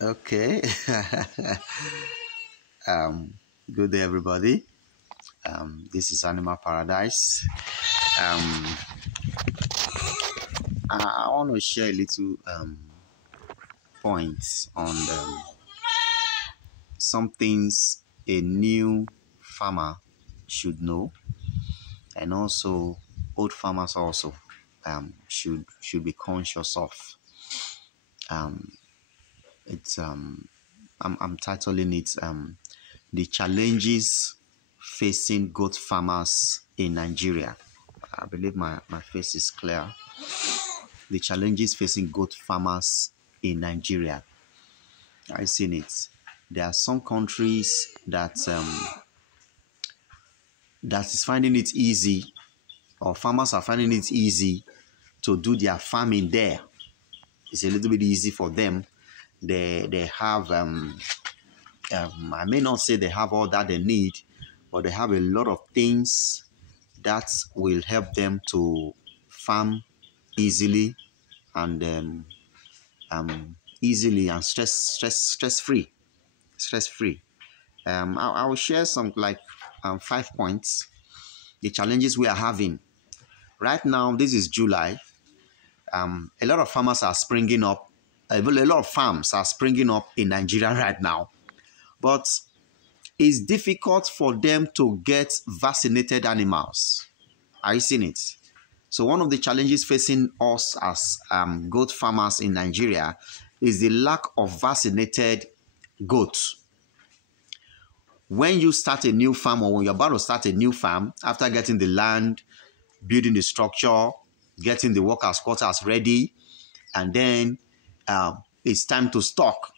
Okay. Good day, everybody. This is Animal Paradise. I want to share a little points on some things a new farmer should know, and also old farmers also should be conscious of. I'm titling it the challenges facing goat farmers in Nigeria. I believe my face is clear. The challenges facing goat farmers in Nigeria. I've seen it. There are some countries that is finding it easy, or farmers are finding it easy to do their farming there. It's a little bit easy for them. They have I may not say they have all that they need, but they have a lot of things that will help them to farm easily and stress free. I will share some 5 points. The challenges we are having right now. This is July. A lot of farmers are springing up. A lot of farms are springing up in Nigeria right now, but it's difficult for them to get vaccinated animals. Are you seeing it? So one of the challenges facing us as goat farmers in Nigeria is the lack of vaccinated goats. When you start a new farm, or when you're about to start a new farm, after getting the land, building the structure, getting the workers' quarters ready, and then it's time to stock,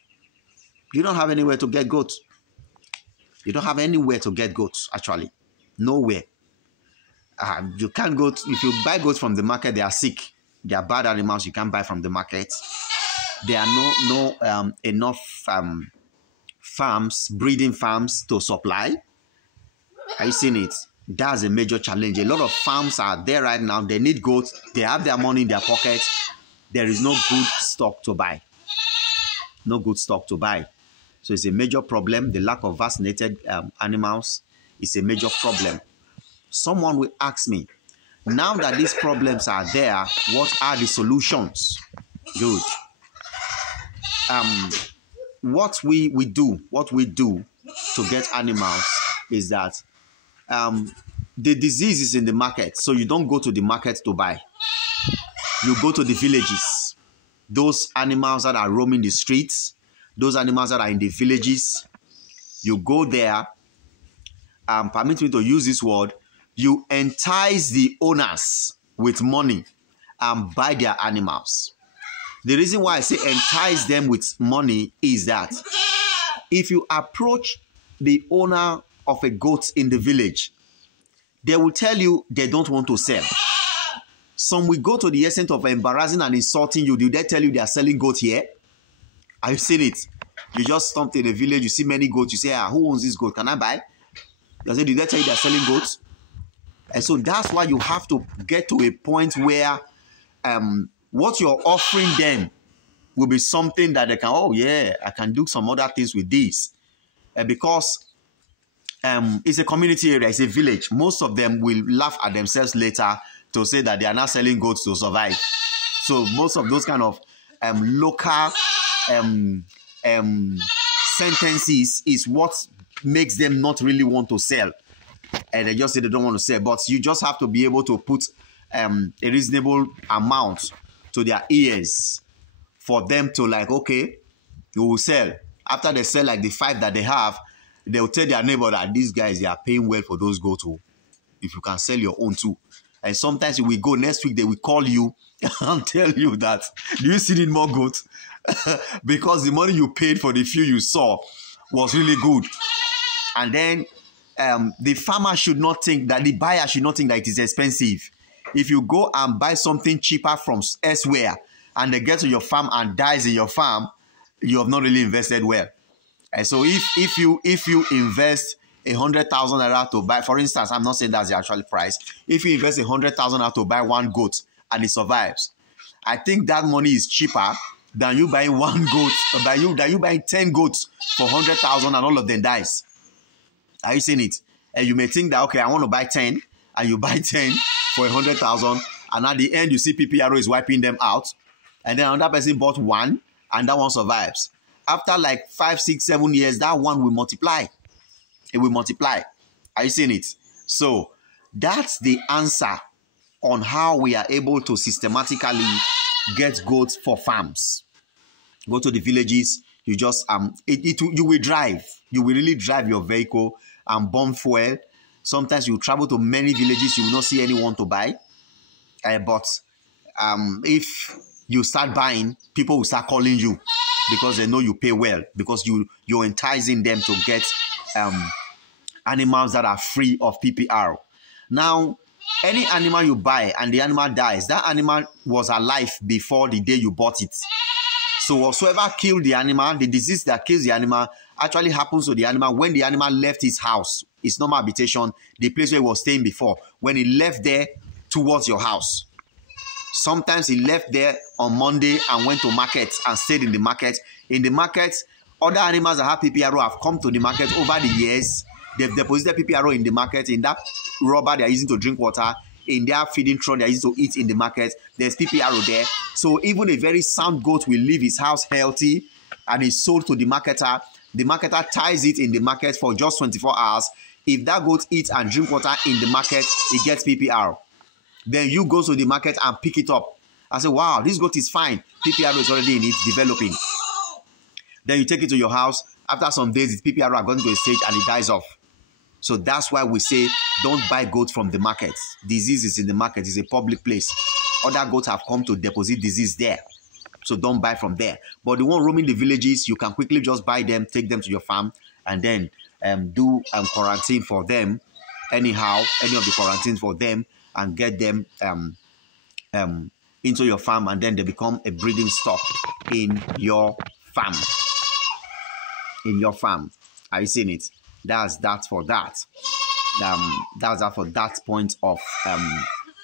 you don't have anywhere to get goats. You don't have anywhere to get goats, actually. Nowhere. You can't go if you buy goats from the market, they are sick. They are bad animals you can't buy from the market. There are enough farms, breeding farms to supply. Are you seeing it? That's a major challenge. A lot of farms are there right now. They need goats. They have their money in their pockets. There is no good stock to buy. No good stock to buy. So it's a major problem. The lack of vaccinated animals is a major problem. Someone will ask me, now that these problems are there, what are the solutions? Good. What we do to get animals is that the disease is in the market, so you don't go to the market to buy. You go to the villages. Those animals that are roaming the streets, those animals that are in the villages, you go there, permit me to use this word, you entice the owners with money and buy their animals. The reason why I say entice them with money is that if you approach the owner of a goat in the village, they will tell you they don't want to sell. Some will go to the extent of embarrassing and insulting you. Do they tell you they are selling goats here? Have you seen it? You just stomp in the village, you see many goats, you say, who owns this goat? Can I buy? They say, did they tell you they are selling goats? And so that's why you have to get to a point where what you're offering them will be something that they can, oh yeah, I can do some other things with this. Because it's a community area, it's a village. Most of them will laugh at themselves later to say that they are not selling goats to survive. So most of those kind of local sentences is what makes them not really want to sell. And they just say they don't want to sell. But you just have to be able to put a reasonable amount to their ears for them to okay, you will sell. After they sell the 5 that they have, they'll tell their neighbor that these guys, they are paying well for those goats too. If you can sell your own too. And sometimes you will go next week, they will call you and tell you that, do you still need more goats? Because the money you paid for the few you saw was really good. And then the farmer should not think that, the buyer should not think that it is expensive. If you go and buy something cheaper from elsewhere and they get to your farm and dies in your farm, you have not really invested well. And so if you invest 100,000 naira to buy, for instance, I'm not saying that's the actual price. If you invest 100,000 naira to buy one goat and it survives, I think that money is cheaper than you buying one goat, than you buying 10 goats for 100,000 and all of them dies. Are you seeing it? And you may think that, okay, I want to buy 10, and you buy 10 for 100,000, and at the end you see PPRO is wiping them out, and then another person bought one, and that one survives. After like 5, 6, 7 years, that one will multiply. It will multiply. Are you seeing it? So that's the answer on how we are able to systematically get goats for farms. Go to the villages. You just you will drive. You will really drive your vehicle and burn fuel. Sometimes you travel to many villages, you will not see anyone to buy. But if you start buying, people will start calling you because they know you pay well, because you're enticing them to get animals that are free of PPR. Now, any animal you buy and the animal dies, that animal was alive before the day you bought it. So whatsoever killed the animal, the disease that kills the animal actually happens to the animal when the animal left his house, its normal habitation, the place where he was staying before, when he left there towards your house. Sometimes he left there on Monday and went to market and stayed in the market. In the market, other animals that have PPRO have come to the market over the years. They've deposited PPRO in the market, in that rubber they are using to drink water, in their feeding trough they are using to eat in the market. There's PPRO there. So even a very sound goat will leave his house healthy and is sold to the marketer. The marketer ties it in the market for just 24 hours. If that goat eats and drink water in the market, it gets PPR. Then you go to the market and pick it up. I say, wow, this goat is fine. PPR is already in it, developing. Then you take it to your house. After some days, the PPR are going to a stage and it dies off. So that's why we say, don't buy goats from the market. Disease is in the market. It's a public place. Other goats have come to deposit disease there. So don't buy from there. But the one roaming the villages, you can quickly just buy them, take them to your farm, and then do quarantine for them. Anyhow, any of the quarantines for them, and get them into your farm, and then they become a breeding stock in your farm. In your farm. Are you seeing it? That's that for that. That's that for that point of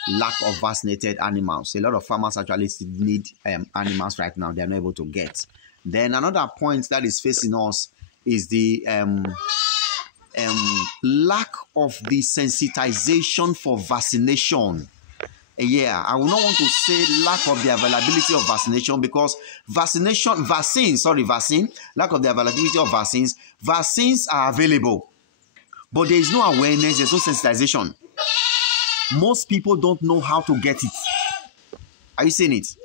lack of vaccinated animals. A lot of farmers actually need animals right now. They're not able to get. Then another point that is facing us is the lack of the sensitization for vaccination. Yeah, I will not want to say lack of the availability of vaccination, because lack of the availability of vaccines. Vaccines are available, but there is no awareness, there's no sensitization. Most people don't know how to get it. Are you seeing it?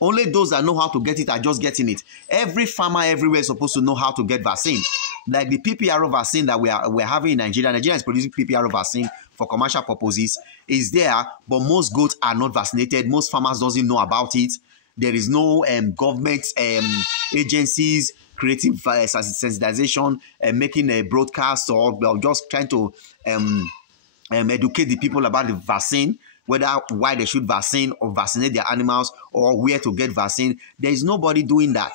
Only those that know how to get it are just getting it. Every farmer everywhere is supposed to know how to get vaccine. Like the PPRO vaccine that we're having in Nigeria. Nigeria is producing PPRO vaccine for commercial purposes. Is there, but most goats are not vaccinated. Most farmers doesn't know about it. There is no government agencies creating sensitization and making a broadcast, or just trying to educate the people about the vaccine, whether why they should vaccine or vaccinate their animals, or where to get vaccine. There is nobody doing that.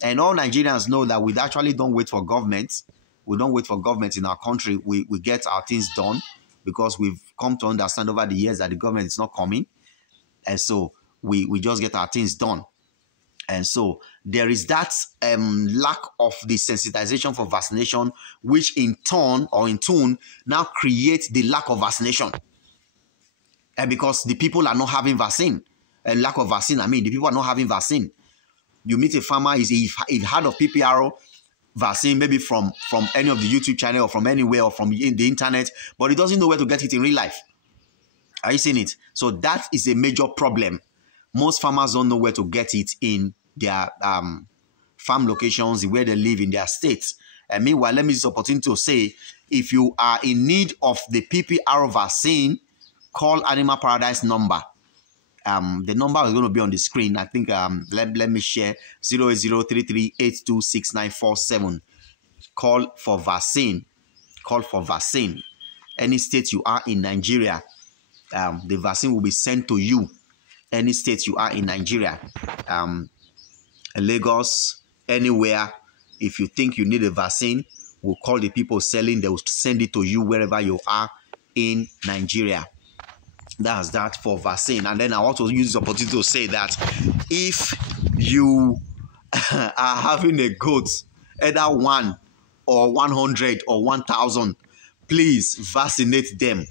And all Nigerians know that we actually don't wait for government. We don't wait for government in our country. We get our things done, because we've come to understand over the years that the government is not coming. And so we just get our things done. And so there is that lack of the sensitization for vaccination, which in tune now creates the lack of vaccination. And because the people are not having vaccine, lack of vaccine, the people are not having vaccine. You meet a farmer, he's heard of PPRO vaccine, maybe from any of the YouTube channel, or from anywhere, or from the internet, but he doesn't know where to get it in real life. Are you seeing it? So that is a major problem. Most farmers don't know where to get it in their farm locations, where they live in their states. And meanwhile, let me use this opportunity to say, if you are in need of the PPRO vaccine, call Animal Paradise number. The number is going to be on the screen. I think let me share 08033826947. Call for vaccine. Call for vaccine. Any state you are in Nigeria, the vaccine will be sent to you. Any state you are in Nigeria, Lagos, anywhere. If you think you need a vaccine, we'll call the people selling. They will send it to you wherever you are in Nigeria. That's that for vaccine. And then I want to use this opportunity to say that if you are having a goat, either 1 or 100 or 1,000, please vaccinate them.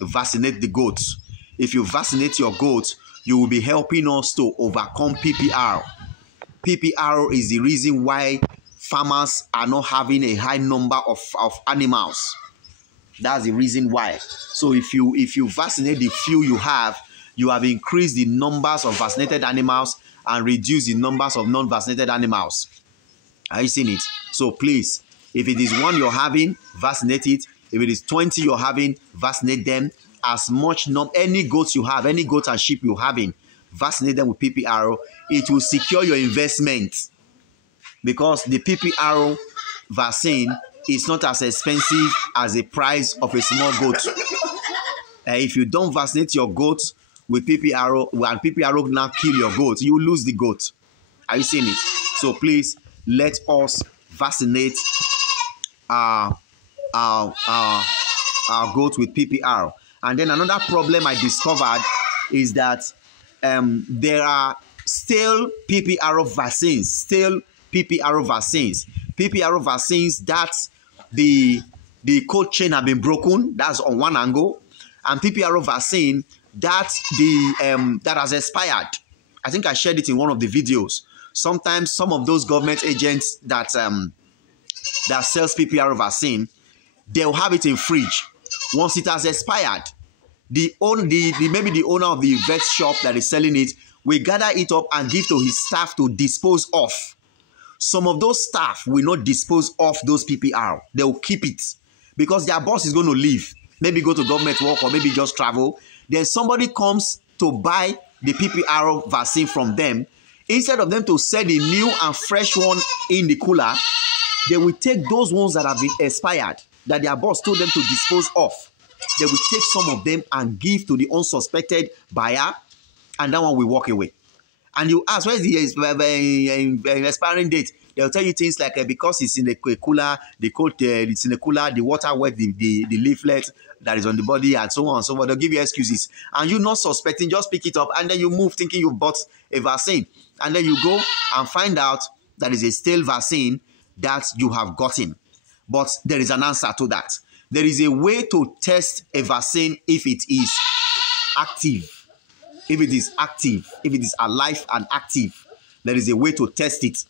Vaccinate the goats. If you vaccinate your goats, you will be helping us to overcome PPR. PPR is the reason why farmers are not having a high number of animals. That's the reason why. So if you vaccinate the few you have increased the numbers of vaccinated animals and reduced the numbers of non-vaccinated animals. Are you seeing it? So please, if it is 1 you're having, vaccinate it. If it is 20 you're having, vaccinate them. As much any goats you have, any goats and sheep you're having, vaccinate them with PPR. It will secure your investment, because the PPR vaccine is not as expensive as the price of a small goat. If you don't vaccinate your goats with PPR, and PPR now kill your goat, you lose the goat. Are you seeing it? So please, let us vaccinate our goats with PPR. And then another problem I discovered is that there are stale PPR vaccines. PPR vaccines that the cold chain have been broken. That's on one angle. And PPR vaccine that that has expired. I think I shared it in one of the videos. Sometimes some of those government agents that sells PPR vaccine, they'll have it in fridge. Once it has expired, maybe the owner of the vet shop that is selling it will gather it up and give to his staff to dispose of. Some of those staff will not dispose of those PPR. They will keep it because their boss is going to leave, maybe go to government work or maybe just travel. Then somebody comes to buy the PPR vaccine from them. Instead of them to sell the new and fresh one in the cooler, they will take those ones that have been expired, that their boss told them to dispose of. They will take some of them and give to the unsuspected buyer, and that one will walk away. And you ask, where is the expiring date? They'll tell you things like, because it's in the cooler, it's in the cooler, the water wet the leaflet that is on the body, and so on and so forth. They'll give you excuses. And you not suspecting, just pick it up, and then you move thinking you bought a vaccine. And then you go and find out that is a stale vaccine that you have gotten. But there is an answer to that. There is a way to test a vaccine if it is active. If it is active, if it is alive and active, there is a way to test it.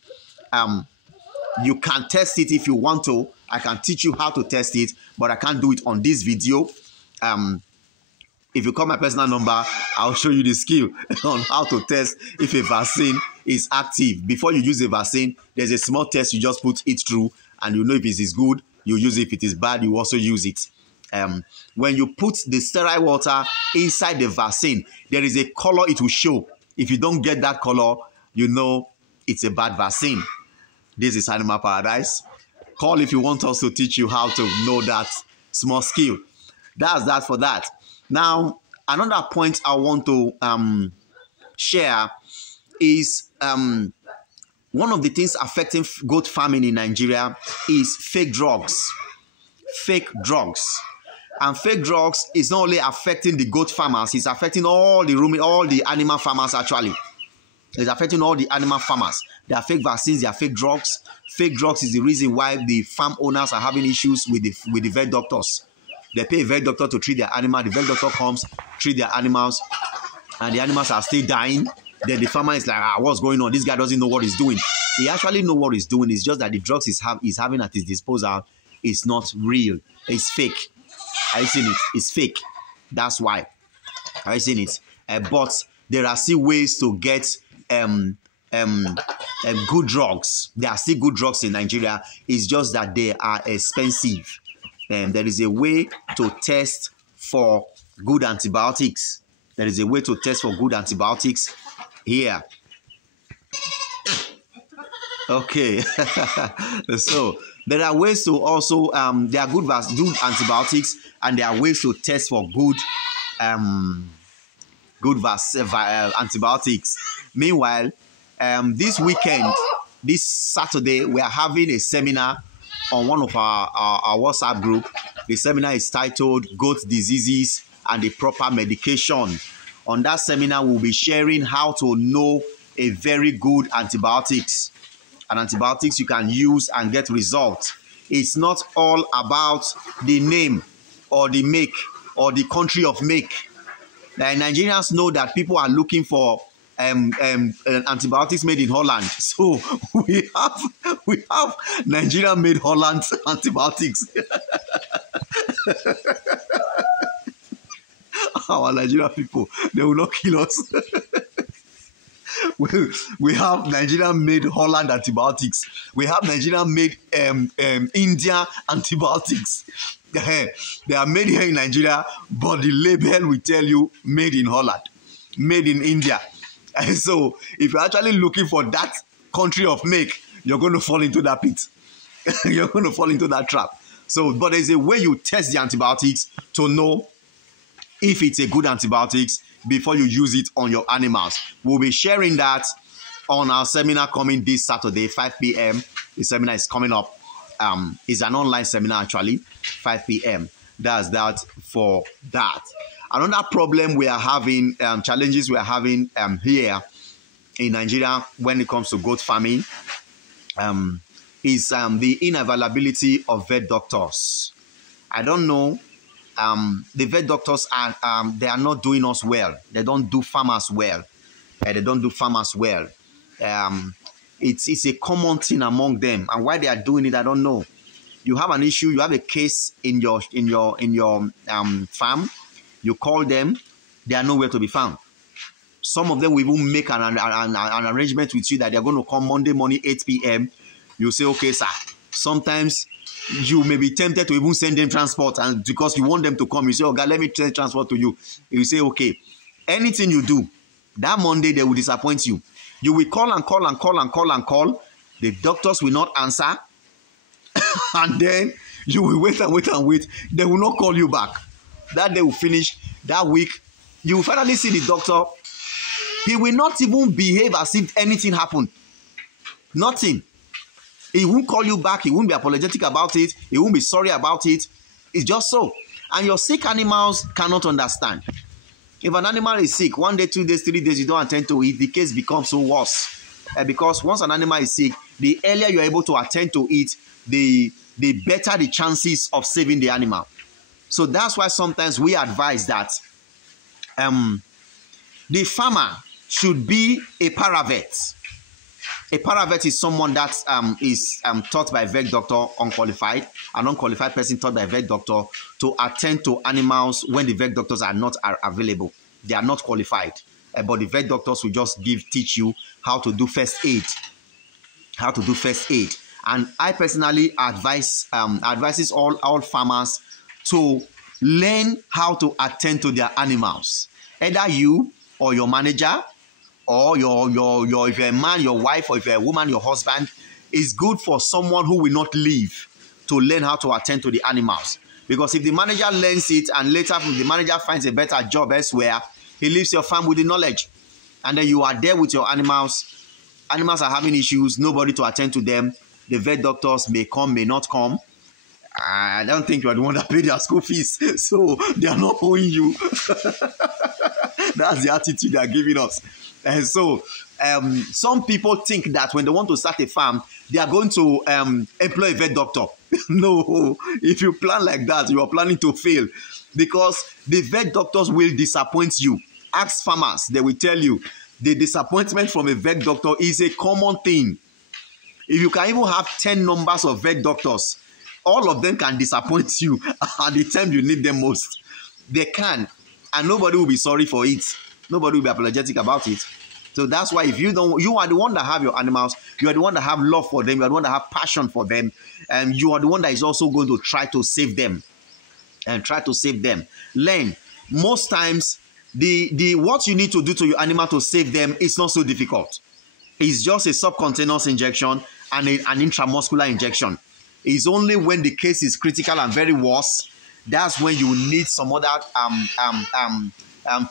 You can test it if you want to. I can teach you how to test it, but I can't do it on this video. If you call my personal number, I'll show you the skill on how to test if a vaccine is active. Before you use a vaccine, there's a small test you just put it through, and you know if it is good, you use it. If it is bad, you also use it. When you put the sterile water inside the vaccine, there is a color it will show. If you don't get that color, you know it's a bad vaccine. This is Animal Paradise. Call if you want us to teach you how to know that small skill. That's that for that. Now, another point I want to share is one of the things affecting goat farming in Nigeria is fake drugs. Fake drugs. And fake drugs is not only affecting the goat farmers, it's affecting all the animal farmers actually. It's affecting all the animal farmers. There are fake vaccines, there are fake drugs. Fake drugs is the reason why the farm owners are having issues with the vet doctors. They pay a vet doctor to treat their animal. The vet doctor comes, treat their animals, and the animals are still dying. Then the farmer is like, what's going on? This guy doesn't know what he's doing. He actually knows what he's doing. It's just that the drugs he's having at his disposal is not real. It's fake. Are you seeing it? It's fake. That's why. Are you seeing it? But there are still ways to get good drugs. There are still good drugs in Nigeria. It's just that they are expensive. There is a way to test for good antibiotics. There is a way to test for good antibiotics here. Okay. So there are ways to also there are good antibiotics, and there are ways to test for good antibiotics. Meanwhile, this weekend, this Saturday, we are having a seminar on one of our WhatsApp group. The seminar is titled "Goat Diseases and the proper medication. On that seminar, we'll be sharing how to know a very good antibiotics. And antibiotics you can use and get results. It's not all about the name or the make or the country of make. The Nigerians know that people are looking for antibiotics made in Holland. So we have Nigerian made Holland antibiotics. Our Nigerian people, they will not kill us. We have Nigerian-made Holland antibiotics. We have Nigerian-made India antibiotics. They are made here in Nigeria, but the label will tell you made in Holland, made in India. And so if you're actually looking for that country of make, you're going to fall into that pit. You're going to fall into that trap. So, but there's a way you test the antibiotics to know if it's a good antibiotics before you use it on your animals. We'll be sharing that on our seminar coming this Saturday, 5 p.m. The seminar is coming up. It's an online seminar actually, 5 p.m. That's that for that. Another problem we are having, challenges we are having here in Nigeria when it comes to goat farming is the unavailability of vet doctors. I don't know. The vet doctors are they are not doing us well. They don't do farmers well. They don't do farmers well. It's a common thing among them, and why they are doing it, I don't know. You have an issue, you have a case in your farm. You call them, they are nowhere to be found. Some of them will even make an arrangement with you that they are going to come Monday morning 8 p.m. You say, okay, sir. Sometimes you may be tempted to even send them transport, and because you want them to come, you say, oh God, let me send transport to you. You say, okay. Anything you do, that Monday they will disappoint you. You will call and call and call and call and call. The doctors will not answer. And then you will wait and wait and wait. They will not call you back. That day will finish. That week, you will finally see the doctor. He will not even behave as if anything happened. Nothing. He won't call you back. He won't be apologetic about it. He won't be sorry about it. It's just so. And your sick animals cannot understand. If an animal is sick, 1 day, 2 days, 3 days, you don't attend to it, the case becomes so worse. Because once an animal is sick, the earlier you're able to attend to it, the better the chances of saving the animal. So that's why sometimes we advise that the farmer should be a paravet. A paravet is someone that is taught by a vet doctor, unqualified, an unqualified person taught by a vet doctor to attend to animals when the vet doctors are not available. They are not qualified, but the vet doctors will just teach you how to do first aid. How to do first aid. And I personally advises all farmers to learn how to attend to their animals. Either you or your manager, or if you're a man, your wife, or if you're a woman, your husband, is good for someone who will not leave to learn how to attend to the animals. Because if the manager learns it and later the manager finds a better job elsewhere, he leaves your farm with the knowledge. And then you are there with your animals. Animals are having issues, nobody to attend to them. The vet doctors may come, may not come. I don't think you are the one that paid their school fees, so they are not owing you. That's the attitude they are giving us. And so some people think that when they want to start a farm, they are going to employ a vet doctor. No, if you plan like that, you are planning to fail, because the vet doctors will disappoint you. Ask farmers, they will tell you the disappointment from a vet doctor is a common thing. If you can even have 10 numbers of vet doctors, all of them can disappoint you at the time you need them most. They can, and nobody will be sorry for it. Nobody will be apologetic about it. So that's why if you are the one that have your animals, you are the one that have love for them, you are the one that have passion for them, and you are the one that is also going to try to save them. Learn. Most times, the what you need to do to your animal to save them is not so difficult. It's just a subcutaneous injection and an intramuscular injection. It's only when the case is critical and very worse, that's when you need some other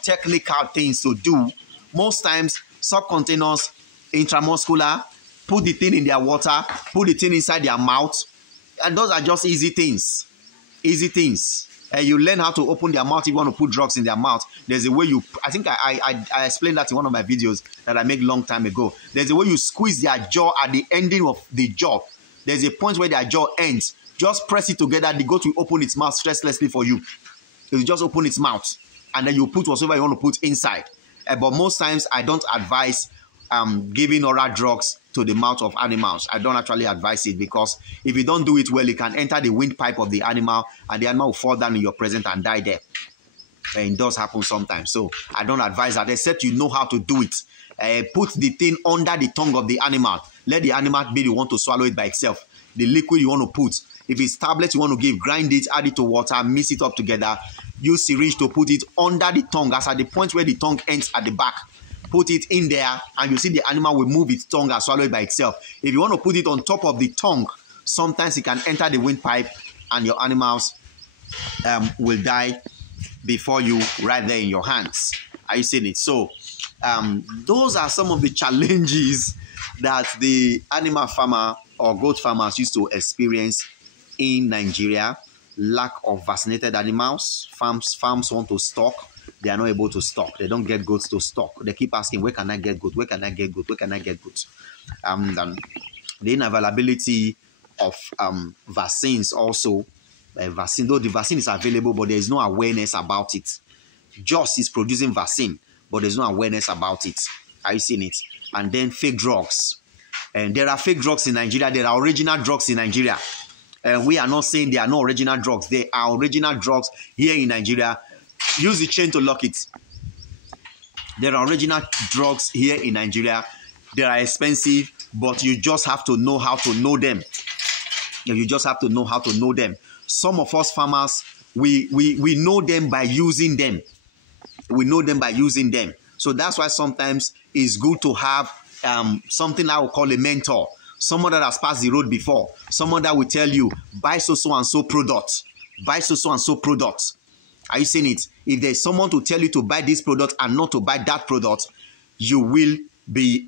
technical things to do. Most times, subcutaneous, intramuscular, put the thing in their water, put the thing inside their mouth, and those are just easy things. Easy things. You learn how to open their mouth if you want to put drugs in their mouth. There's a way you, I think I explained that in one of my videos that I made long time ago. There's a way you squeeze their jaw at the ending of the jaw. There's a point where their jaw ends. Just press it together, the goat will open its mouth stresslessly for you. It will just open its mouth. And then you put whatever you want to put inside. But most times I don't advise giving oral drugs to the mouth of animals. I don't actually advise it, because if you don't do it well, it can enter the windpipe of the animal and the animal will fall down in your presence and die there. And it does happen sometimes. So I don't advise that, except you know how to do it. Put the thing under the tongue of the animal. Let the animal be the one to swallow it by itself. The liquid you want to put, if it's tablets you want to give, grind it, add it to water, mix it up together. Use syringe to put it under the tongue, as at the point where the tongue ends at the back. Put it in there and you see the animal will move its tongue and swallow it by itself. If you want to put it on top of the tongue, sometimes it can enter the windpipe and your animals will die before you, right there in your hands. Are you seeing it? So those are some of the challenges that the animal farmer or goat farmers used to experience in Nigeria. Lack of vaccinated animals. Farms want to stock. They are not able to stock. They don't get goats to stock. They keep asking, where can I get goat? Where can I get goat? Where can I get goat? The unavailability of vaccines also. Though the vaccine is available, but there is no awareness about it. Just is producing vaccine, but there's no awareness about it. Are you seeing it? And then fake drugs. And there are fake drugs in Nigeria. There are original drugs in Nigeria. We are not saying there are no original drugs. There are original drugs here in Nigeria. Use the chain to lock it. There are original drugs here in Nigeria. They are expensive, but you just have to know how to know them. You just have to know how to know them. Some of us farmers, we know them by using them. We know them by using them. So that's why sometimes it's good to have something I would call a mentor. Someone that has passed the road before. Someone that will tell you, buy so and so product. Buy so and so product. Are you seeing it? If there's someone to tell you to buy this product and not to buy that product, you will be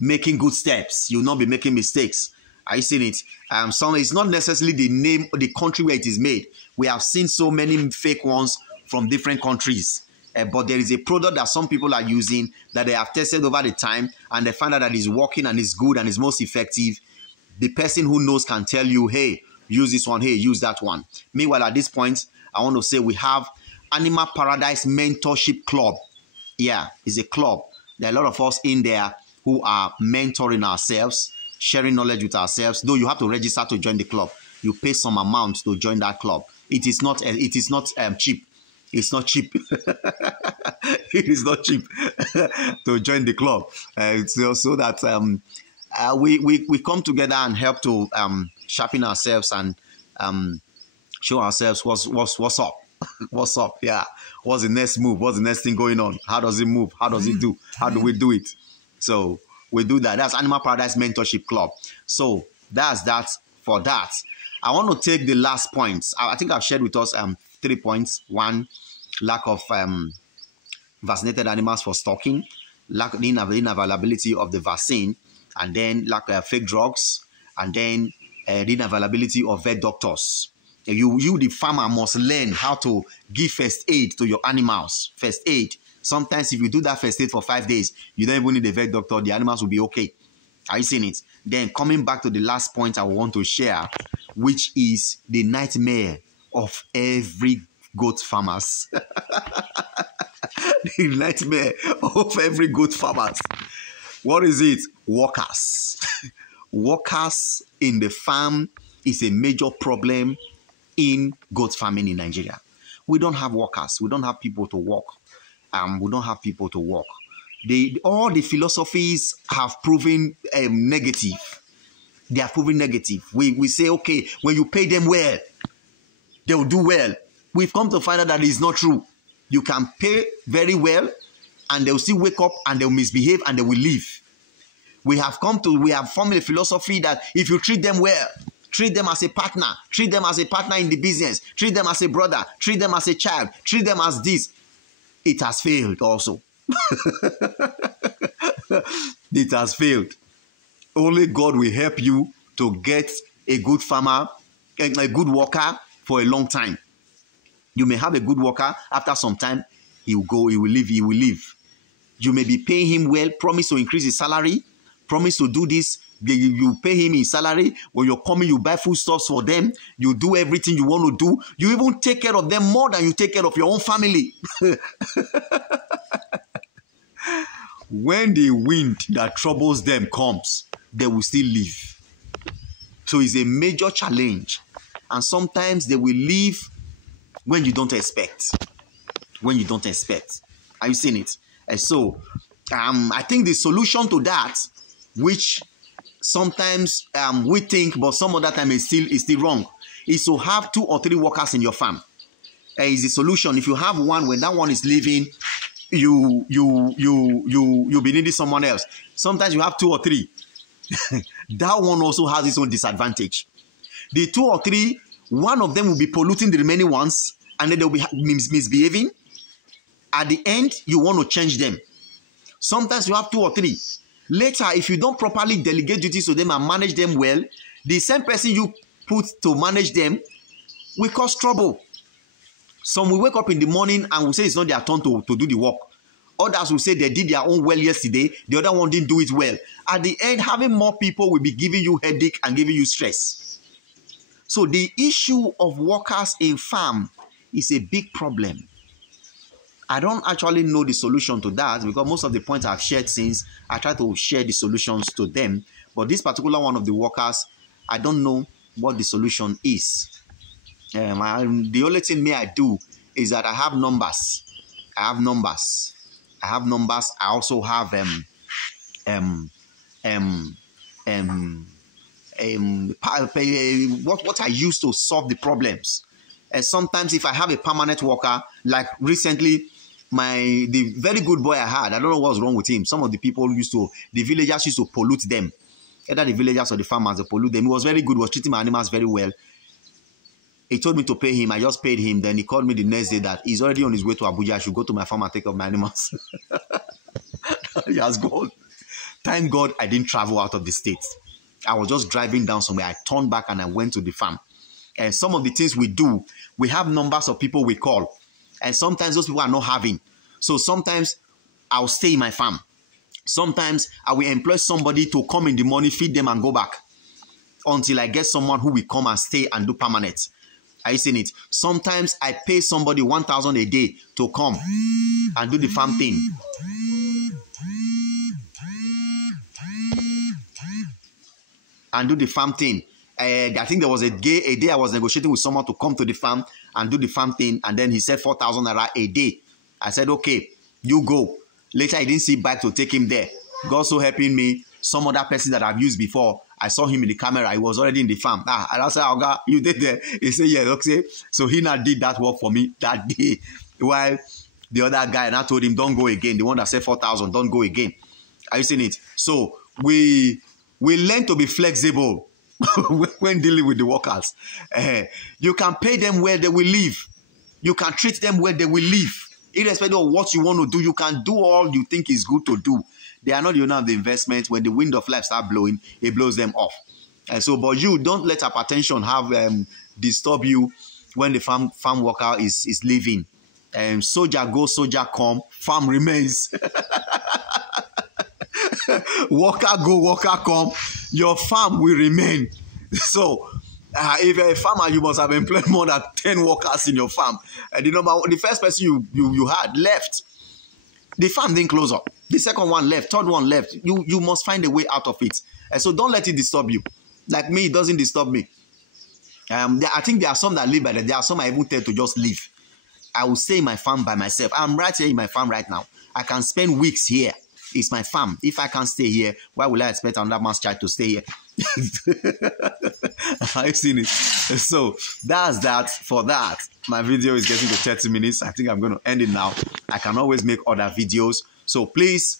making good steps. You will not be making mistakes. Are you seeing it? So it's not necessarily the name or the country where it is made. We have seen so many fake ones from different countries. But there is a product that some people are using that they have tested over the time and they find out that it's working and it's good and it's most effective. The person who knows can tell you, hey, use this one, hey, use that one. Meanwhile, at this point, I want to say we have Animal Paradise Mentorship Club. Yeah, it's a club. There are a lot of us in there who are mentoring ourselves, sharing knowledge with ourselves. Though you have to register to join the club. You pay some amount to join that club. It is not cheap. It's not cheap. It is not cheap to join the club. So that we come together and help to sharpen ourselves and show ourselves what's up. What's up? Yeah. What's the next move? What's the next thing going on? How does it move? How does it do? How do we do it? So we do that. That's Animal Paradise Mentorship Club. So that's that for that. I want to take the last points. I think I've shared with us 3 points. One, lack of vaccinated animals for stocking, lack the unavailability of the vaccine, and then lack of fake drugs, and then the unavailability of vet doctors. You, the farmer, must learn how to give first aid to your animals. First aid. Sometimes if you do that first aid for 5 days, you don't even need a vet doctor. The animals will be okay. Are you seeing it? Then coming back to the last point I want to share, which is the nightmare of every goat farmers. The nightmare of every goat farmers. What is it? Workers. Workers in the farm is a major problem in goat farming in Nigeria. We don't have workers. We don't have people to work. We don't have people to work. All the philosophies have proven negative. They have proven negative. We say, okay, when you pay them well, they will do well. We've come to find out that it's not true. You can pay very well and they will still wake up and they will misbehave and they will leave. We have formed a philosophy that if you treat them well, treat them as a partner, treat them as a partner in the business, treat them as a brother, treat them as a child, treat them as this. It has failed also. It has failed. Only God will help you to get a good farmer, a good worker for a long time. You may have a good worker. After some time, he will go, he will leave, he will leave. You may be paying him well, promise to increase his salary, promise to do this. You pay him his salary. When you're coming, you buy foodstuffs for them. You do everything you want to do. You even take care of them more than you take care of your own family. When the wind that troubles them comes, they will still leave. So it's a major challenge. And sometimes they will leave when you don't expect. When you don't expect. Are you seeing it? And so, I think the solution to that, which sometimes we think, but some other time is still wrong, is to have 2 or 3 workers in your farm. Is the solution. If you have one, when that one is leaving, you'll be needing someone else. Sometimes you have 2 or 3. That one also has its own disadvantage. The 2 or 3, one of them will be polluting the remaining ones, and then they'll be misbehaving. At the end, you want to change them. Sometimes you have 2 or 3. Later, if you don't properly delegate duties to them and manage them well, the same person you put to manage them will cause trouble. Some will wake up in the morning and will say it's not their turn to do the work. Others will say they did their own well yesterday. The other one didn't do it well. At the end, having more people will be giving you headache and giving you stress. So the issue of workers in farm is a big problem. I don't actually know the solution to that because most of the points I've shared since, I try to share the solutions to them. But this particular one of the workers, I don't know what the solution is. The only thing I do is that I have numbers. I also have what I use to solve the problems. And sometimes if I have a permanent worker, like recently, the very good boy I had, I don't know what's wrong with him. Some of the people the villagers used to pollute them. Either the villagers or the farmers, they pollute them. He was very good, was treating my animals very well. He told me to pay him. I just paid him. Then he called me the next day that he's already on his way to Abuja. I should go to my farm and take care of my animals. He has gone. Thank God I didn't travel out of the state. I was just driving down somewhere. I turned back and I went to the farm. And some of the things we do, we have numbers of people we call. And sometimes those people are not having. So sometimes I'll stay in my farm. Sometimes I will employ somebody to come in the morning, feed them and go back. Until I get someone who will come and stay and do permanent. Are you seeing it? Sometimes I pay somebody 1,000 a day to come and do the farm thing. And do the farm thing. I think there was a day I was negotiating with someone to come to the farm and do the farm thing. And then he said 4,000 naira a day. I said, okay, you go. Later, I didn't see back to take him there. God so helping me. Some other person that I've used before, I saw him in the camera. He was already in the farm. And I said, oh God, you did there. He said, yeah, okay. So he now did that work for me that day. While the other guy, and I told him, don't go again. The one that said 4,000, don't go again. Are you seeing it? So we learn to be flexible when dealing with the workers. You can pay them where they will live. You can treat them where they will live. Irrespective of what you want to do, you can do all you think is good to do. They are not the owner of the investment. When the wind of life starts blowing, it blows them off. And so, but you don't let hypertension have disturb you when the farm worker is leaving. Soldier go, soldier come, farm remains. Worker go, worker come, your farm will remain. So, if you're a farmer, you must have employed more than 10 workers in your farm. And the first person you had left. The farm didn't close up. The second one left. Third one left. You must find a way out of it. And so don't let it disturb you. Like me, it doesn't disturb me. I think there are some that live by that. There are some I even tell to just leave. I will stay in my farm by myself. I'm right here in my farm right now. I can spend weeks here. It's my farm. If I can't stay here, why will I expect another man's child to stay here? I've seen it. So that's that for that. My video is getting to 30 minutes. I think I'm going to end it now. I can always make other videos. So please,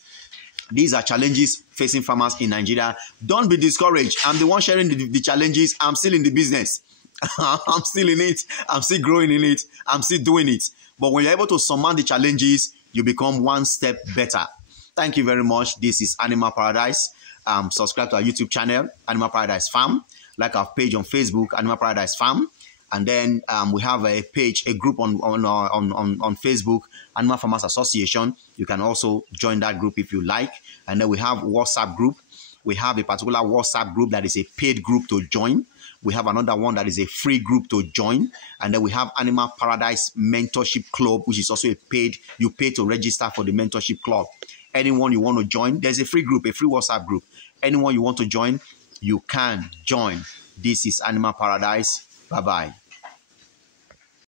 these are challenges facing farmers in Nigeria. Don't be discouraged. I'm the one sharing the challenges. I'm still in the business. I'm still in it. I'm still growing in it. I'm still doing it. But when you're able to surmount the challenges, you become one step better. Thank you very much. This is Animal Paradise. Subscribe to our YouTube channel, Animal Paradise Farm. Like our page on Facebook, Animal Paradise Farm. And then we have a page, a group on Facebook, Animal Farmers Association. You can also join that group if you like. And then we have WhatsApp group. We have a particular WhatsApp group that is a paid group to join. We have another one that is a free group to join. And then we have Animal Paradise Mentorship Club, which is also a paid, you pay to register for the mentorship club. Anyone you want to join, there's a free group, a free WhatsApp group. Anyone you want to join, you can join. This is Animal Paradise. Bye-bye.